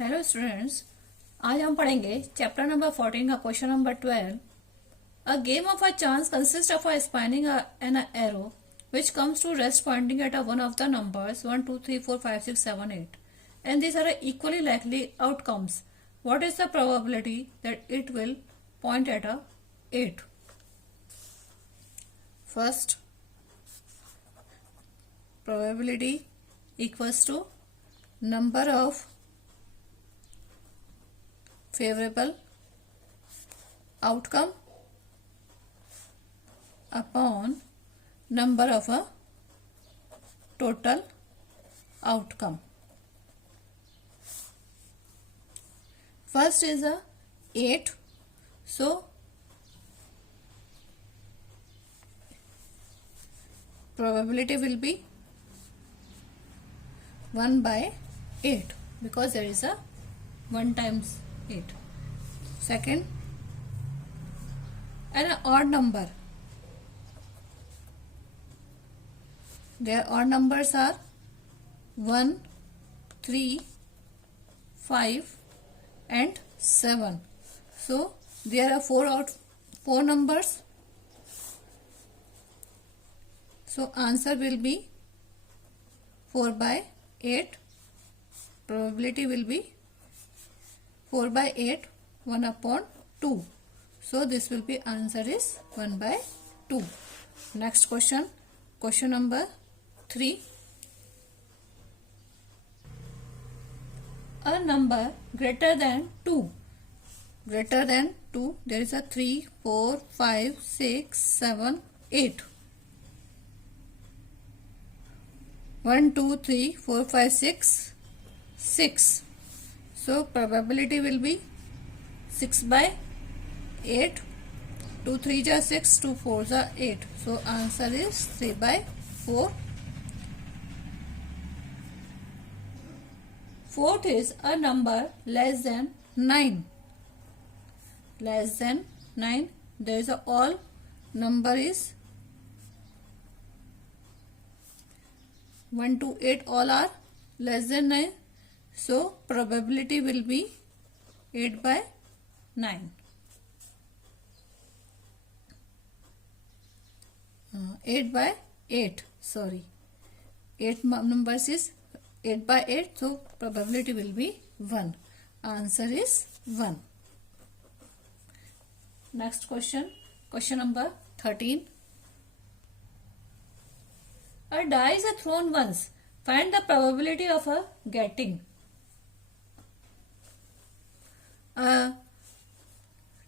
Hello students, आज हम पढ़ेंगे चैप्टर नंबर 14 का question number 12। A game of a chance consist of a spanning an arrow which comes to rest pointing at one of the numbers 1 2 3 4 5 6 7 8 and these are equally likely outcomes. What is the probability that it will point at a 8? First, probability equals to number of favorable outcome upon number of a total outcome. First is a 8, so probability will be 1 by 8 because there is a 1 times 8. Second, an odd number. Their odd numbers are 1, 3, 5 and 7. So there are four numbers. So answer will be 4 by 8. Probability will be 4 by 8, 1 upon 2. So this will be answer is 1 by 2. Next question, question number 3. A number greater than 2. Greater than 2, there is a 3, 4, 5, 6, 7, 8. 1, 2, 3, 4, 5, 6, 6. So probability will be 6 by 8. 2 3 are 6, 2 4 are 8. So answer is 3 by 4. Fourth is a number less than 9. Less than 9. There is a all number is 1 to 8, all are less than 9. So probability will be 8 by 9. 8 by 8, sorry. 8 numbers is 8 by 8, so probability will be 1. Answer is 1. Next question, question number 13. A dice is thrown once. Find the probability of a getting.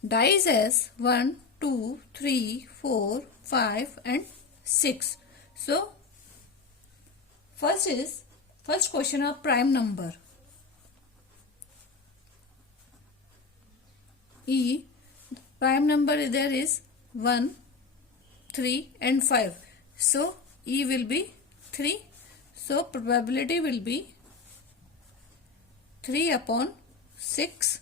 Dice has 1, 2, 3, 4, 5 and 6. So first question of prime number. E, prime number there is 1, 3 and 5. So E will be 3. So probability will be 3 upon 6,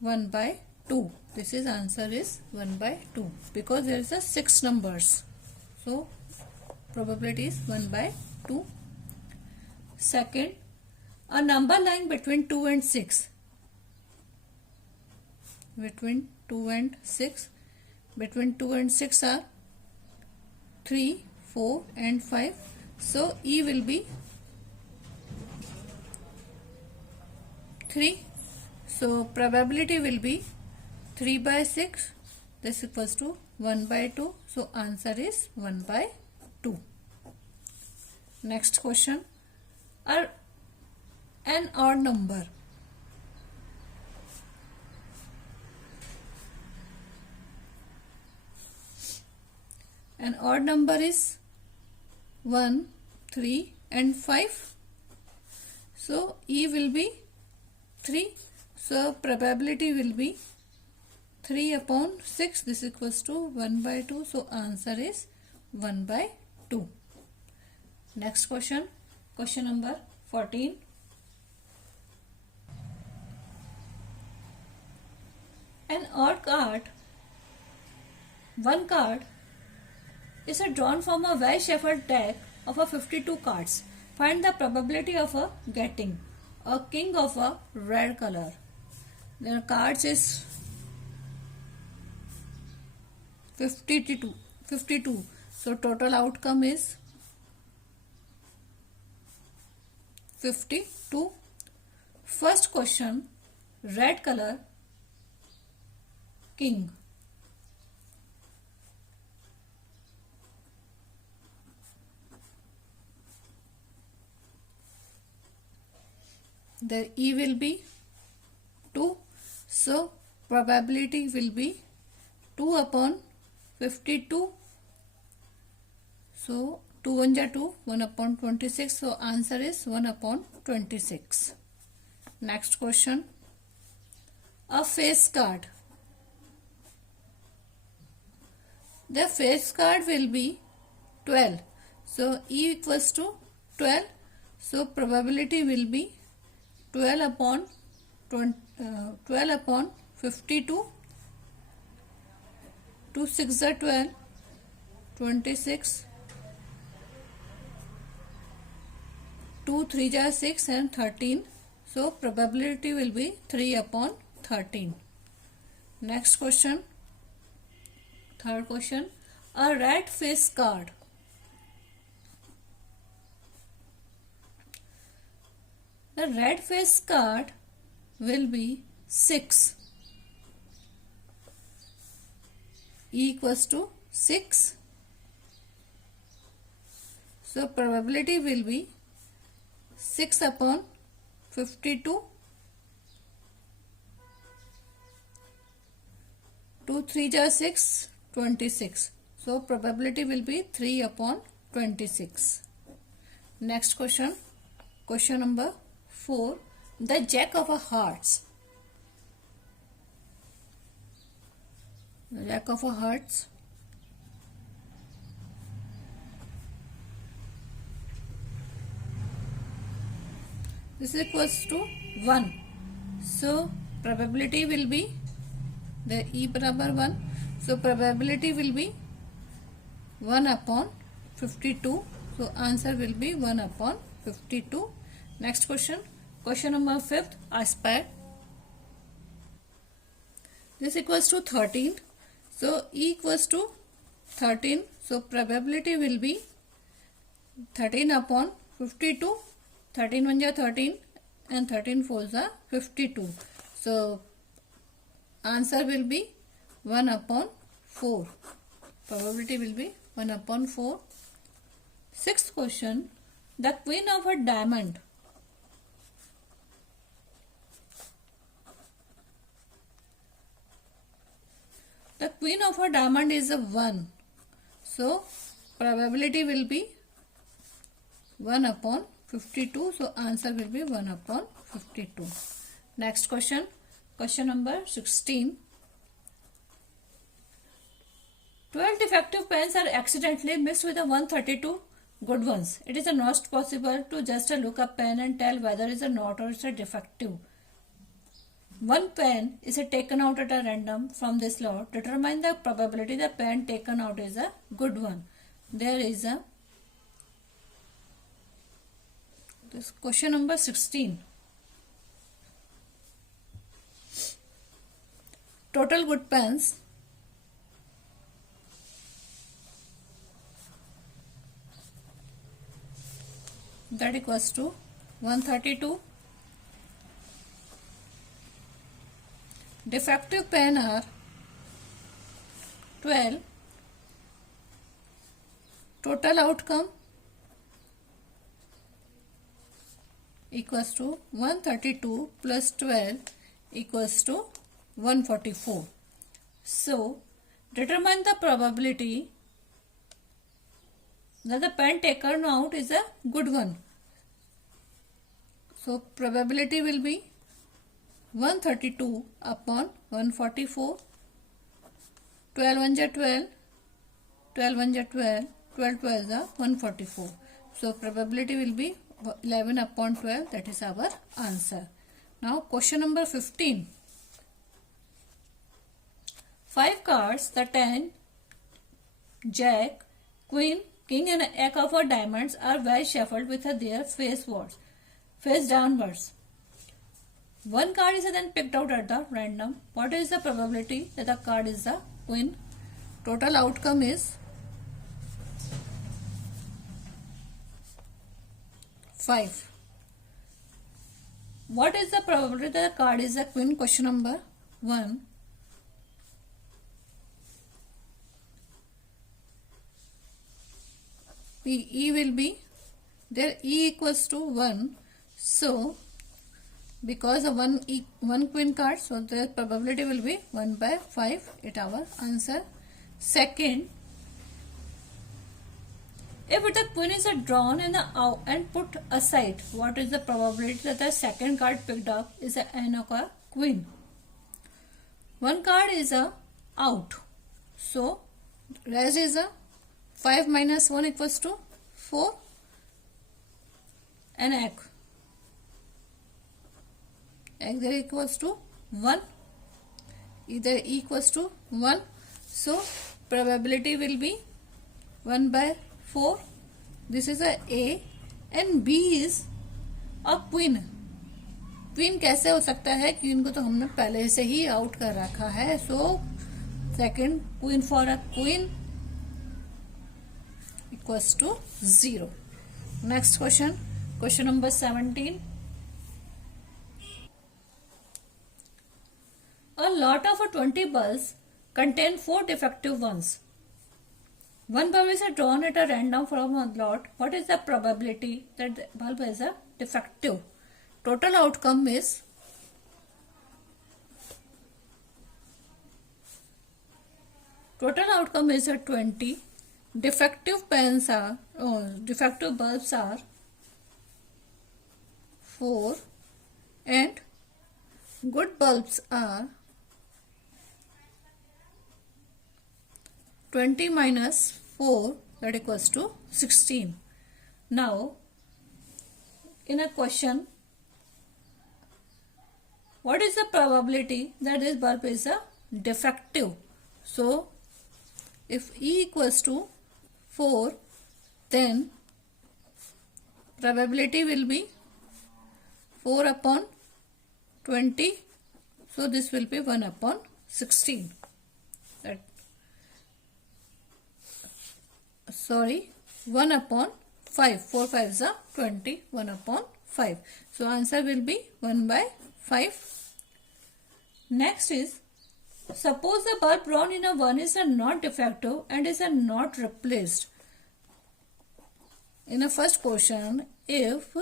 1 by 2. This is answer is 1 by 2 because there is a 6 numbers. So probability is 1 by 2. Second, a number lying between 2 and 6. Between 2 and 6. Between 2 and 6 are 3, 4 and 5. So E will be 3. So probability will be 3 by 6. This equals to 1 by 2. So answer is 1 by 2. Next question. An odd number. An odd number is 1, 3 and 5. So E will be 3. So probability will be 3 upon 6. This equals to 1 by 2. So answer is 1 by 2. Next question. Question number 14. An odd card. One card is drawn from a well-shuffled deck of a 52 cards. Find the probability of a getting. a king of a red color. Their cards is 52. 52. So total outcome is 52. First question, red color, king. The E will be 2. So probability will be 2 upon 52. So 2 1 ja 2, 1 upon 26. So answer is 1 upon 26. Next question. A face card. The face card will be 12. So E equals to 12. So probability will be 12 upon 52. 2 6 are 12, 26. 2 3 are 6 and 13. So probability will be 3 upon 13. Next question. Third question. A red face card. The red face card will be 6. E equals to 6. So probability will be 6 upon 52. 2 3 are 6, 26. So probability will be 3 upon 26. Next question. Question number 4. The Jack of Hearts. The Jack of Hearts. This is equals to 1. So probability will be the E barabar 1. So probability will be 1 upon 52. So answer will be 1 upon 52. Next question. Question number 5th. Aspire. This equals to 13. So E equals to 13. So probability will be 13 upon 52. 13 1 ja 13 and 13 4 ja 52. So answer will be 1 upon 4. Probability will be 1 upon 4. Sixth question. The queen of a diamond. The queen of a diamond is a 1. So probability will be 1 upon 52. So answer will be 1 upon 52. Next question. Question number 16. 12 defective pens are accidentally mixed with the 132 good ones. It is not possible to just look a pen and tell whether it is a not or it is a defective. One pen is taken out at a random from this lot. Determine the probability the pen taken out is a good one. There is a this question number 16. Total good pens. That equals to 132. Defective pen are 12. Total outcome equals to 132 plus 12 equals to 144. So determine the probability that the pen taken out is a good one. So probability will be 132 upon 144. 12 1 ja 12, 12 1 ja 12, 12 12 ja 144. So probability will be 11 upon 12. That is our answer. Now question number 15. 5 cards, the 10, Jack, Queen, King and Jack of diamonds are well shuffled with their face downwards. one card is then picked out at the random. What is the probability that the card is the queen? Total outcome is 5. What is the probability that the card is the queen? Question number 1. E will be there, E equals to 1. So because of one queen card, so the probability will be 1 by 5. It our answer. Second, if the queen is drawn and put aside, what is the probability that the second card picked up is a n of a queen? One card is a out, so rest is a 5 minus 1 equals to 4 and egg there equals to 1, either equals to 1, so probability will be 1 by 4. This is a and B is a queen. Queen कैसे हो सकता है? Queen को तो हमने पहले से ही out कर रखा है, so second queen for a queen equals to 0. Next question, question number 17. A lot of 20 bulbs contain 4 defective ones. One bulb is drawn at a random from a lot. What is the probability that the bulb is a defective? Total outcome is a 20. Defective bulbs are 4 and good bulbs are 20 minus 4, that equals to 16. Now in a question, what is the probability that this bulb is a defective? So if E equals to 4, then probability will be 4 upon 20, so this will be 1 upon 16. 1 upon 5. 4 5s are 20. 1 upon 5. So answer will be 1 by 5. Next is, suppose the bulb drawn in a 1 is a not defective and is a not replaced. In the first question, if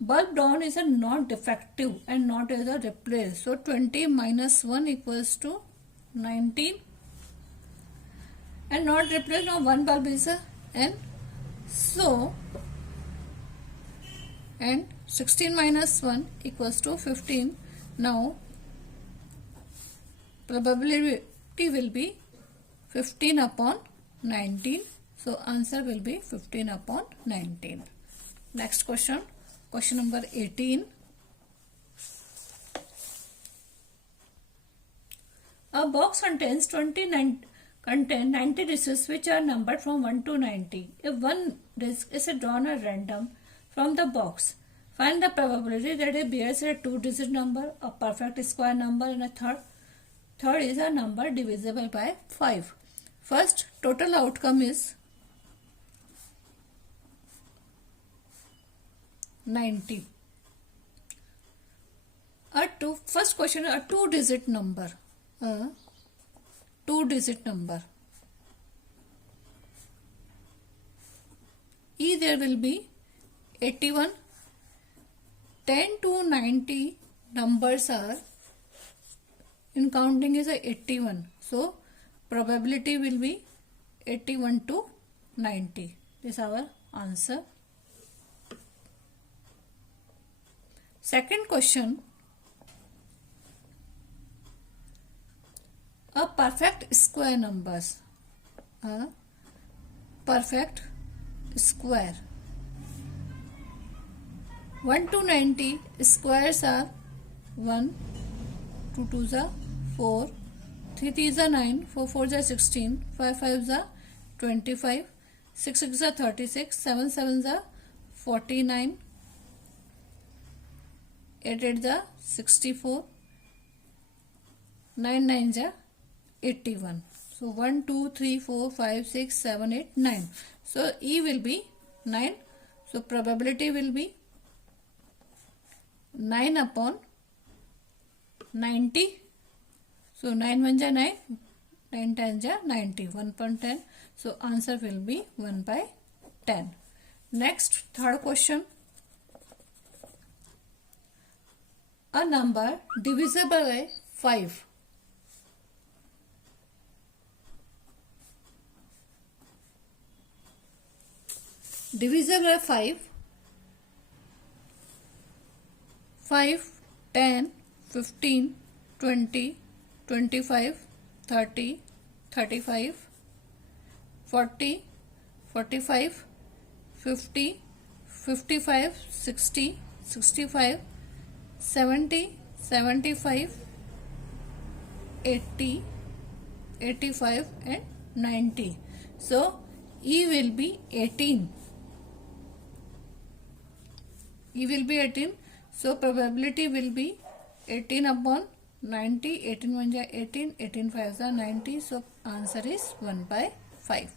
bulb drawn is a not defective and not is a replaced, so 20 minus 1 equals to 19. And not replaced, now one bulb is a n, so and 16 minus 1 equals to 15. Now probability will be 15 upon 19, so answer will be 15 upon 19. Next question, question number 18. A box contains 90 discs which are numbered from 1 to 90. If one disc is drawn at random from the box, find the probability that it bears a 2-digit number, a perfect square number, and a third is a number divisible by 5. First, total outcome is 90. First question, a 2-digit number. A 2-digit number. E there will be 81. 10 to 90 numbers are in counting is a 81. So probability will be 81 to 90. This is our answer. Second question. A perfect square numbers. A perfect square. 1 to 90 squares are 1, 2 2s are 4, 3 3s are 9, 4 4s are 16, 5 5s are 25, 6 6s are 36, 7 7s are 49, 8 8 जा 64, 9 9 जा 81. So 1 2 3 4 5 6 7 8 9. So E will be 9. So probability will be 9 upon 90. So 9 1 ja 9, 9 10 ja 90, 1.10. So answer will be 1 by 10. Next, third question. A number divisible by 5. Divisible by 5. 5, 10, 15, 20, 25, 30, 35, 40, 45, 50, 55, 60, 65, 70, 75, 80, 85 and 90. So E will be 18. E will be 18. So probability will be 18 upon 90. 18 1 ja 18, 18 5 ja 90. So answer is 1 by 5.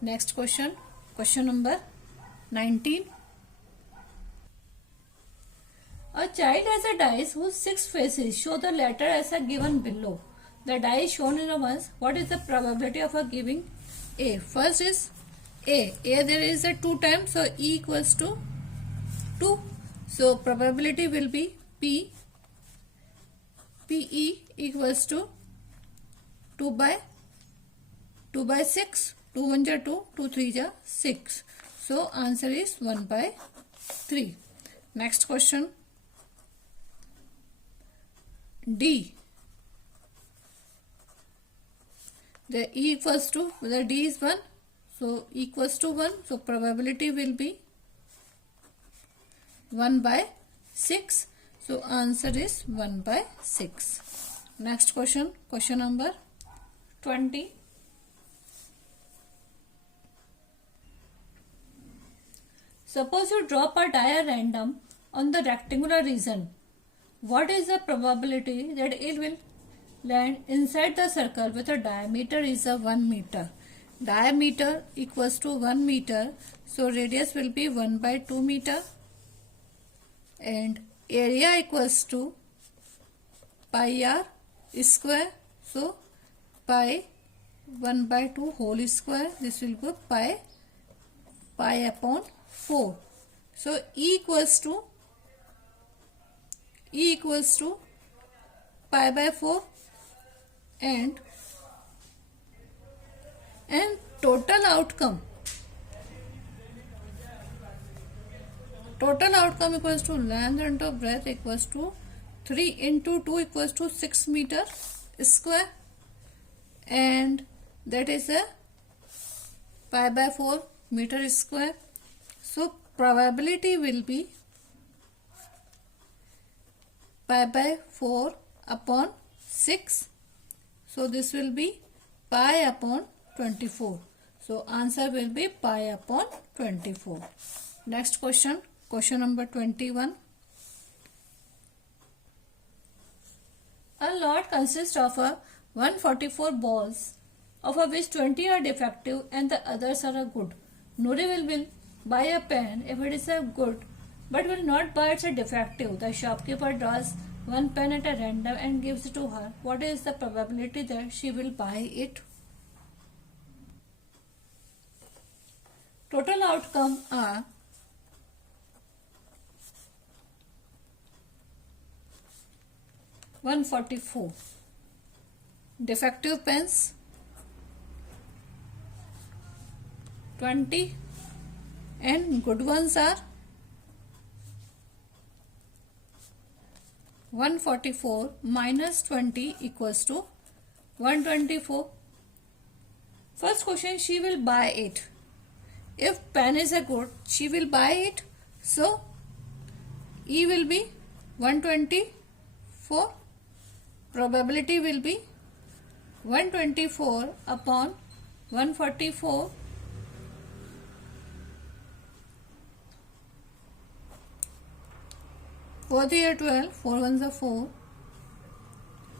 Next question. Question number 19. A child has a dice whose 6 faces show the letter as a given below. The die shown in a ones. What is the probability of a giving A? First is A. A there is a 2 times, so E equals to 2. So probability will be P. PE equals to 2 by 6. 2 1 ja 2, 2 3 ja 6. So answer is 1 by 3. Next question. D. The E equals to, the D is 1. So equals to 1. So probability will be 1 by 6. So answer is 1 by 6. Next question. Question number 20. Suppose you drop a die at random on the rectangular region. What is the probability that it will land inside the circle with a diameter is a 1 meter? Diameter equals to 1 meter. So radius will be 1 by 2 meter. And area equals to pi r square. So pi 1 by 2 whole square. This will be pi upon 4. So E equals to pi by 4 and total outcome equals to length into breadth equals to 3 into 2 equals to 6 meter square, and that is a pi by 4 meter square. So probability will be pi by 4 upon 6. So this will be pi upon 24. So answer will be pi upon 24. Next question. Question number 21. A lot consists of 144 balls, of which 20 are defective and the others are good. Nuri will buy a pen if it is a good, but will not buy it a defective. The shopkeeper draws one pen at a random and gives it to her. What is the probability that she will buy it? Total outcome are (144). Defective pens 20 and good ones are 144 minus 20 equals to 124. First question, she will buy it. If pen is a good, she will buy it. So E will be 124. Probability will be 124 upon 144. 4 3 are 12, 4 1s are 4,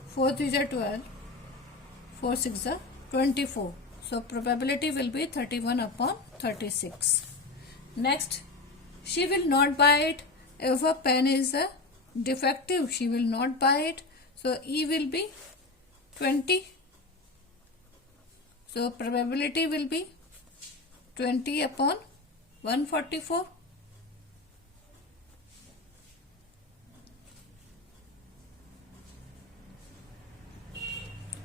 4 3s are 12, 4 6 are 24. So probability will be 31 upon 36. Next, she will not buy it if a pen is defective. She will not buy it. So E will be 20. So probability will be 20 upon 144.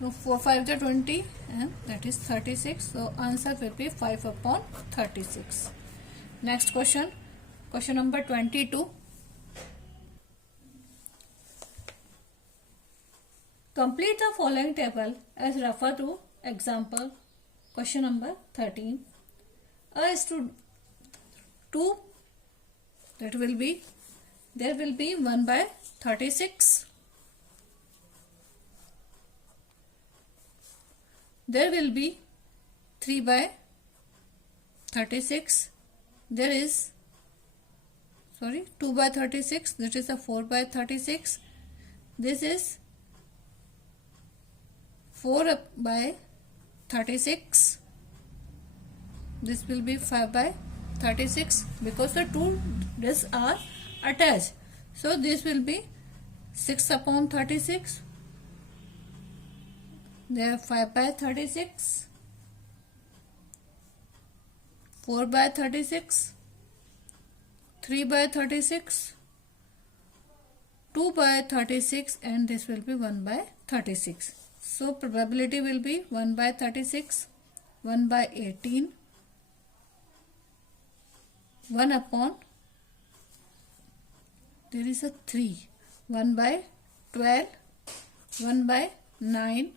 So 4 5 are 20 and that is 36. So answer will be 5 upon 36. Next question. Question number 22. Complete the following table as referred to example. Question number 13. A is to 2, that will be, there will be 1 by 36. There will be 3 by 36. There is, 2 by 36. That is a 4 by 36. This is 4 by 36. This will be 5 by 36 because the two discs are attached. So this will be 6 upon 36. There 5 by 36, 4 by 36, 3 by 36, 2 by 36 and this will be 1 by 36. So probability will be 1 by 36, 1 by 18, 1 upon, there is a 3, 1 by 12, 1 by 9,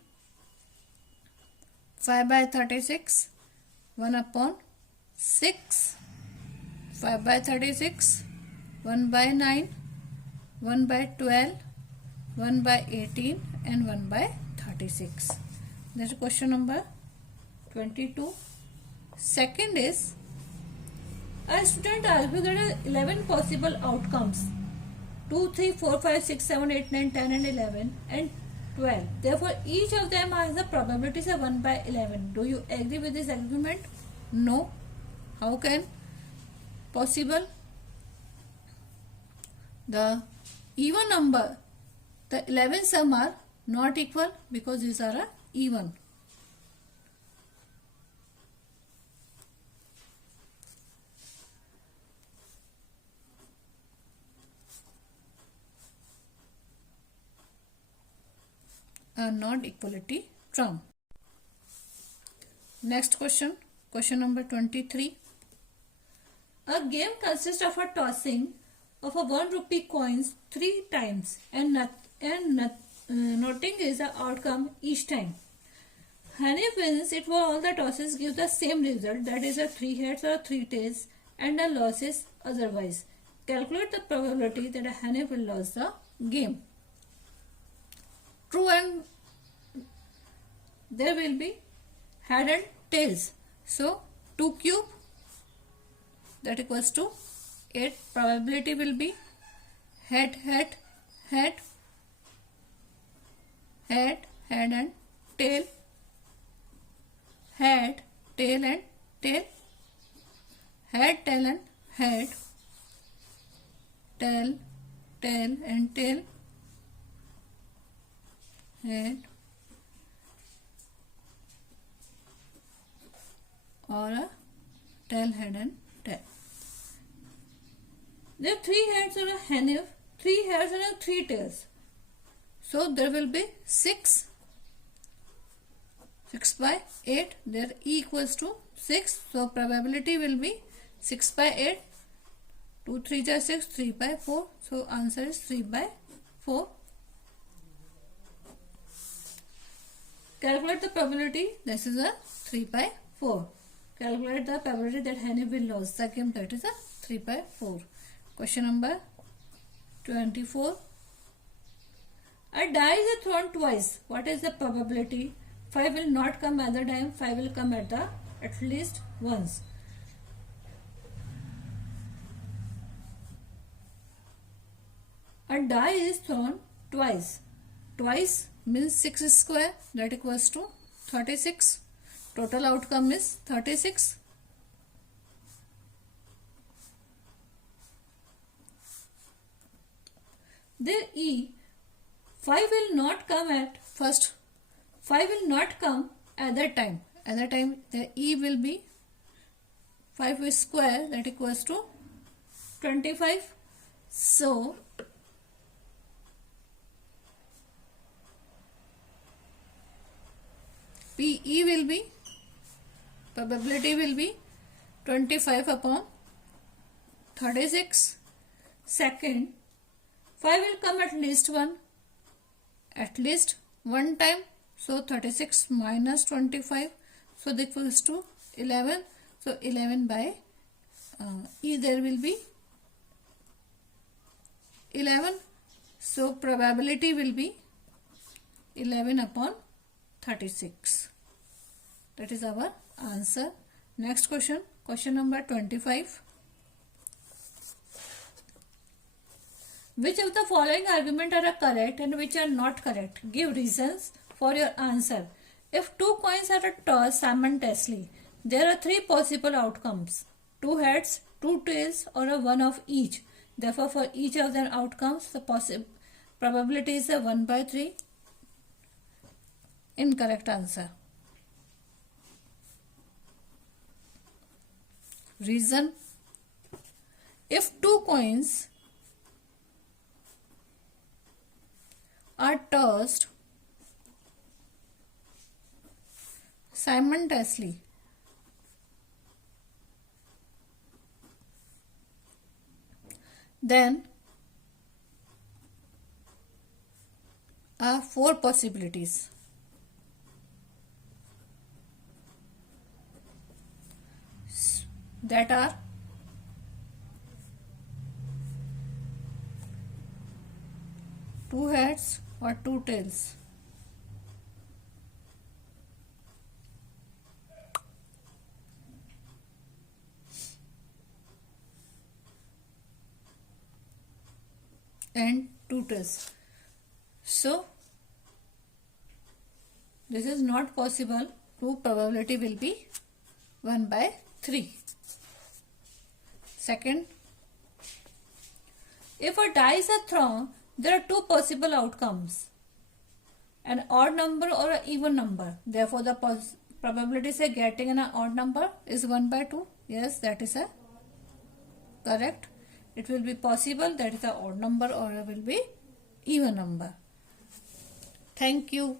5 by 36, 1 upon 6, 5 by 36, 1 by 9, 1 by 12, 1 by 18 and 1 by 36. That is question number 22. Second is, a student asked me there are 11 possible outcomes. 2, 3, 4, 5, 6, 7, 8, 9, 10 and 11 and 12. Therefore, each of them has the probabilities of 1 by 11. Do you agree with this argument? No. How can possible? The even number, the 11 sum are not equal because these are a even. A non-equality term. Next question, question number 23. A game consists of a tossing of a 1 rupee coins 3 times and noting is the outcome each time. Hanif wins it for all the tosses give the same result, that is a 3 heads or 3 tails and a losses otherwise. Calculate the probability that Hanif will lose the game. True and there will be head and tails. So 2 cube that equals to 8. Probability will be head, head, head, head, head and tail, head, tail and tail, head, tail and head, tail, tail and tail, head or a tail, head and tail. There are 3 heads on a Hanif, 3 heads and 3 tails. So there will be 6 by 8. There E equals to 6. So probability will be 6 by 8. 2 3 are 6, 3 by 4. So answer is 3 by 4. Calculate the probability. This is a 3 by 4. Calculate the probability that Hanif will lose the game. That is a 3 by 4. Question number 24. A die is thrown twice. What is the probability? 5 will not come at the time. 5 will come at least once. a die is thrown twice. Twice means 6 square, that equals to 36. Total outcome is 36. There E, 5 will not come at first. 5 will not come at that time. At that time the E will be 5 square, that equals to 25. So PE will be, probability will be 25 upon 36. Second, 5 will come at least one time. So 36 minus 25, so that equals to 11. So 11 by E, there will be 11. So probability will be 11 upon 36. That is our answer. Next question, question number 25. Which of the following arguments are correct and which are not correct? Give reasons for your answer. If two coins are tossed simultaneously, there are three possible outcomes: two heads, two tails, or a one of each. Therefore, for each of the outcomes, the probability is a 1 by 3. Incorrect answer. Reason: if two coins are tossed simultaneously, then are four possibilities. That are two heads or two tails. And two tails. So this is not possible. Two probability will be 1 by 3. Second, if a dice are thrown, there are two possible outcomes: an odd number or an even number. Therefore, the probability of getting an odd number is 1 by 2. Yes, that is a correct. It will be possible that is an odd number or it will be even number. Thank you.